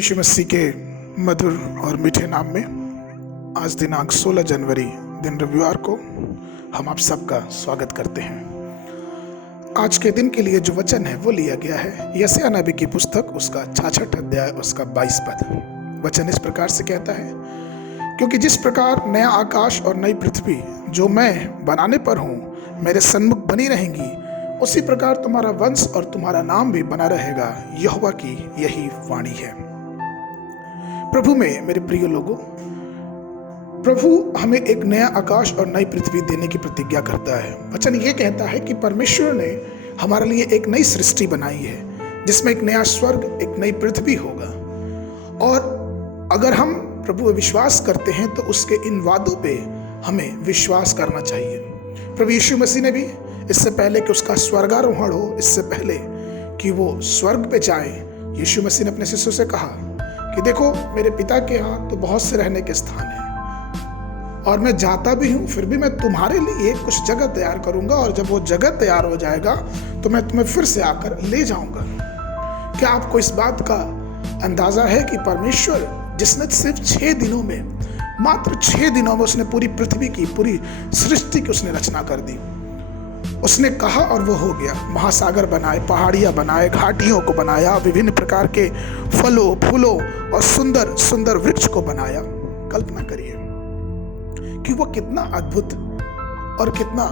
यीशु मसीह के मधुर और मीठे नाम में आज दिनांक 16 जनवरी दिन रविवार को हम आप सबका स्वागत करते हैं। आज के दिन के लिए जो वचन है वो लिया गया है यशायाह नबी की पुस्तक उसका 66 अध्याय उसका 22 पद। वचन इस प्रकार से कहता है, क्योंकि जिस प्रकार नया आकाश और नई पृथ्वी जो मैं बनाने पर हूँ मेरे सन्मुख बनी रहेंगी, उसी प्रकार तुम्हारा वंश और तुम्हारा नाम भी बना रहेगा। यहोवा की यही वाणी है। प्रभु में मेरे प्रिय लोगों, प्रभु हमें एक नया आकाश और नई पृथ्वी देने की प्रतिज्ञा करता है। वचन ये कहता है कि परमेश्वर ने हमारे लिए एक नई सृष्टि बनाई है जिसमें एक नया स्वर्ग, एक नई पृथ्वी होगा। और अगर हम प्रभु में विश्वास करते हैं तो उसके इन वादों पे हमें विश्वास करना चाहिए। प्रभु यीशु मसीह ने भी इससे पहले कि उसका स्वर्गारोहण हो, इससे पहले कि वो स्वर्ग पे जाए, यीशु मसीह ने अपने शिष्यों से कहा कि देखो, मेरे पिता के यहाँ तो बहुत से रहने के स्थान हैं और मैं जाता भी हूँ, फिर भी मैं तुम्हारे लिए कुछ जगह तैयार करूंगा, और जब वो जगह तैयार हो जाएगा तो मैं तुम्हें फिर से आकर ले जाऊंगा। क्या आपको इस बात का अंदाजा है कि परमेश्वर जिसने सिर्फ 6 दिनों में, मात्र 6 दिनों में उसने पूरी पृथ्वी की, पूरी सृष्टि की उसने रचना कर दी। उसने कहा और वो हो गया। महासागर बनाए, पहाड़ियां बनाए, घाटियों को बनाया, विभिन्न प्रकार के फलों फूलों और सुंदर सुंदर वृक्ष को बनाया। कल्पना करिए कि वो कितना अद्भुत और कितना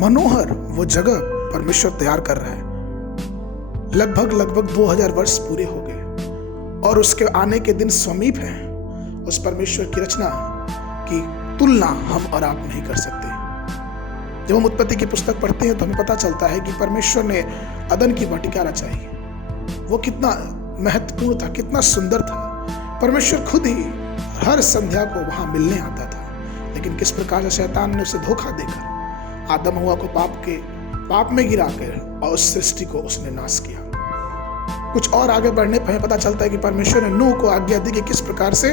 मनोहर वो जगह परमेश्वर तैयार कर रहा है। लगभग 2000 वर्ष पूरे हो गए और उसके आने के दिन समीप हैं। उस परमेश्वर की रचना की तुलना हम और आप नहीं कर सकते। जब हम उत्पत्ति की पुस्तक पढ़ते हैं तो हमें पता चलता है कि परमेश्वर ने अदन की वाटिका रचाई। वो कितना महत्वपूर्ण था, कितना सुंदर था। परमेश्वर खुद ही हर संध्या को वहां मिलने आता था, लेकिन किस प्रकार से शैतान ने उसे धोखा देकर आदम हव्वा को पाप में गिराकर और उस सृष्टि को उसने नाश किया। कुछ और आगे बढ़ने पर हमें पता चलता है कि परमेश्वर ने नूह को आज्ञा दी कि किस प्रकार से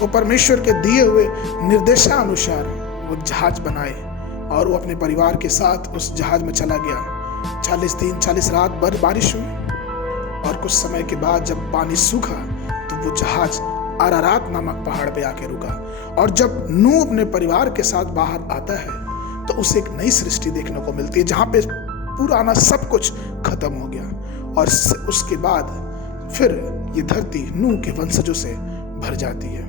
वो परमेश्वर के दिए हुए निर्देशानुसार वो जहाज बनाए, और वो अपने परिवार के साथ उस जहाज में चला गया। 40 दिन 40 रात भर बारिश हुई, और कुछ समय के बाद जब पानी सूखा तो वो जहाज अरारात नामक पहाड़ पे आके रुका। और जब नूह अपने परिवार के साथ बाहर आता है तो उसे एक नई सृष्टि देखने को मिलती है जहाँ पे पुराना सब कुछ खत्म हो गया, और उसके बाद फिर ये धरती नूह के वंशजों से भर जाती है।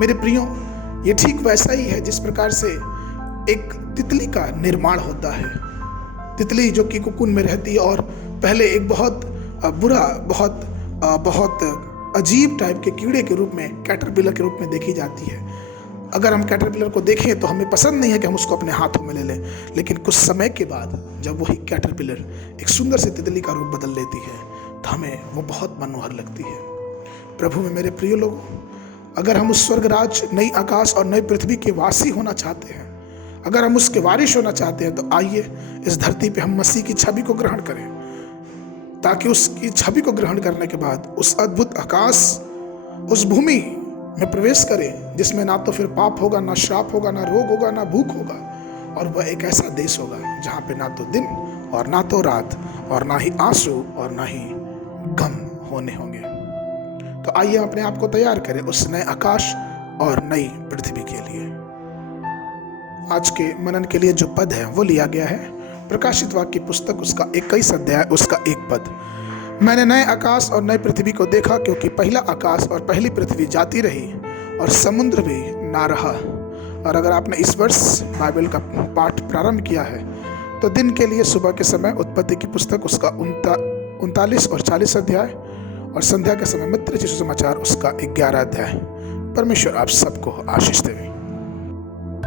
मेरे प्रियो, ये ठीक वैसा ही है जिस प्रकार से एक तितली का निर्माण होता है। तितली जो कि कोकून में रहती है और पहले एक बहुत बुरा, बहुत अजीब टाइप के कीड़े के रूप में, कैटरपिलर के रूप में देखी जाती है। अगर हम कैटरपिलर को देखें तो हमें पसंद नहीं है कि हम उसको अपने हाथों में ले लें, लेकिन कुछ समय के बाद जब वही कैटरपिलर एक सुंदर सी तितली का रूप बदल लेती है तो हमें वो बहुत मनोहर लगती है। प्रभु में मेरे प्रिय लोग, अगर हम उस स्वर्ग राज, नई आकाश और नई पृथ्वी के वासी होना चाहते हैं, अगर हम उसके वारिश होना चाहते हैं, तो आइए इस धरती पे हम मसीह की छवि को ग्रहण करें, ताकि उसकी छवि को ग्रहण करने के बाद उस अद्भुत आकाश, उस भूमि में प्रवेश करें जिसमें ना तो फिर पाप होगा, ना श्राप होगा, ना रोग होगा, ना भूख होगा, और वह एक ऐसा देश होगा जहाँ पे ना तो दिन और ना तो रात, और ना ही आंसू और ना ही गम होने होंगे। तो आइए अपने आप को तैयार करें उस नए आकाश और नई पृथ्वी के लिए। आज के मनन के लिए जो पद है वो लिया गया है प्रकाशित वाक्य की पुस्तक उसका 21 अध्याय उसका 1 पद। मैंने नए आकाश और नई पृथ्वी को देखा, क्योंकि पहला आकाश और पहली पृथ्वी जाती रही और समुद्र भी ना रहा। और अगर आपने इस वर्ष बाइबल का पाठ प्रारंभ किया है तो दिन के लिए सुबह के समय उत्पत्ति की पुस्तक उसका 39 और 40 अध्याय, और संध्या के समय मित्र यीशु समाचार उसका 11 अध्याय। परमेश्वर आप सबको आशीष देवे।